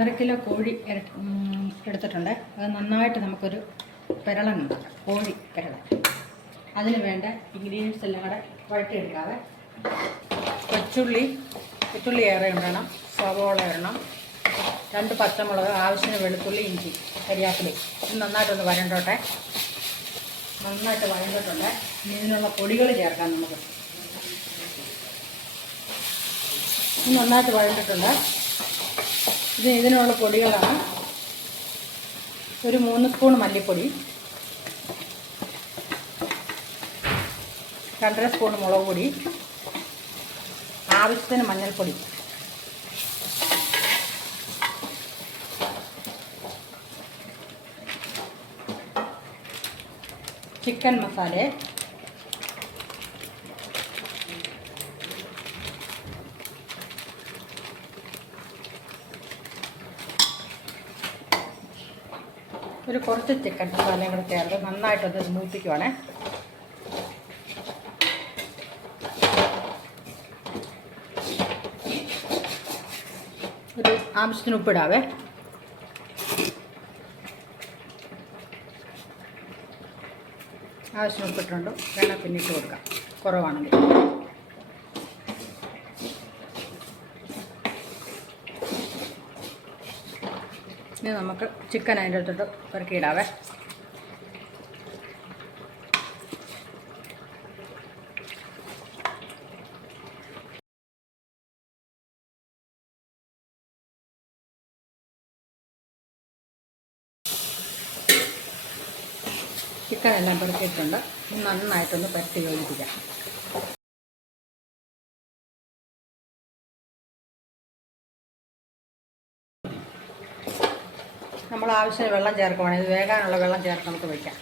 1.5 kilo കോഴി എടുത്തിട്ടുണ്ട്. അത് നന്നായിട്ട് നമുക്കൊരു പെരളൻ ഉണ്ടാക്കാം, കോഴി പെരളൻ. അതിന് വേണ്ട ഇൻഗ്രീഡിയൻസ് എല്ലാം കൂടെ വഴറ്റിയെടുക്കാവേ. കൊച്ചുള്ളി ഏറെ ഇടണം, സവോള ഇടണം, 2 പച്ചമുളക്, ആവശ്യത്തിന് വെളുത്തുള്ളി, ഇഞ്ചി, കരിയാപ്പില. ഇത് നന്നായിട്ടൊന്ന് വഴണ്ടോട്ടെ. നന്നായിട്ട് വഴണ്ടിട്ടുണ്ട്. ഇനി ഇതിനുള്ള പൊടികൾ ചേർക്കാം നമുക്ക്. ഇത് നന്നായിട്ട് വഴണ്ടിട്ടുണ്ട്. ഇതിനുള്ള പൊടികളാണ്: ഒരു 3 സ്പൂൺ മല്ലിപ്പൊടി, 2.5 സ്പൂൺ മുളക് പൊടി, ആവശ്യത്തിന് മഞ്ഞൾപ്പൊടി, ചിക്കൻ മസാല, കുറച്ച് ചിക്കൻ മസാലയും കൂടെ ചേർത്ത് നന്നായിട്ടൊന്ന് മൂപ്പിക്കുവാണേ. ഒരു ആവശ്യത്തിന് ഉപ്പിടാവേ. ആവശ്യം ഉപ്പിട്ടുണ്ട്, വേണം പിന്നിട്ട് കൊടുക്കാം കുറവാണെങ്കിൽ. ഇനി നമുക്ക് ചിക്കൻ അതിൻ്റെ അടുത്തോട്ട് പെറുക്കിയിടാവേ. ചിക്കൻ എല്ലാം പെറുക്കിയിട്ടുണ്ട്. നന്നായിട്ടൊന്ന് പരത്തി യോജിപ്പിക്കാം. നമ്മൾ ആവശ്യത്തിന് വെള്ളം ചേർക്കുവാണെങ്കിൽ ഇത് വേകാനുള്ള വെള്ളം ചേർത്ത് നമുക്ക് വയ്ക്കാം.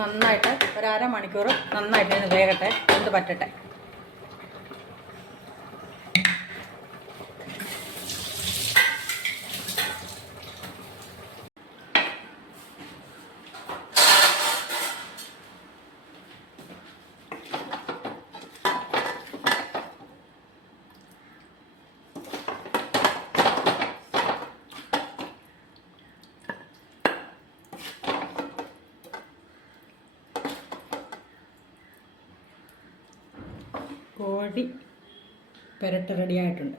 നന്നായിട്ട് ഒരു അരമണിക്കൂർ നന്നായിട്ട് ഇത് വേകട്ടെ, എന്ത് പറ്റട്ടെ. കോഴി പെരട്ട് റെഡിയായിട്ടുണ്ട്.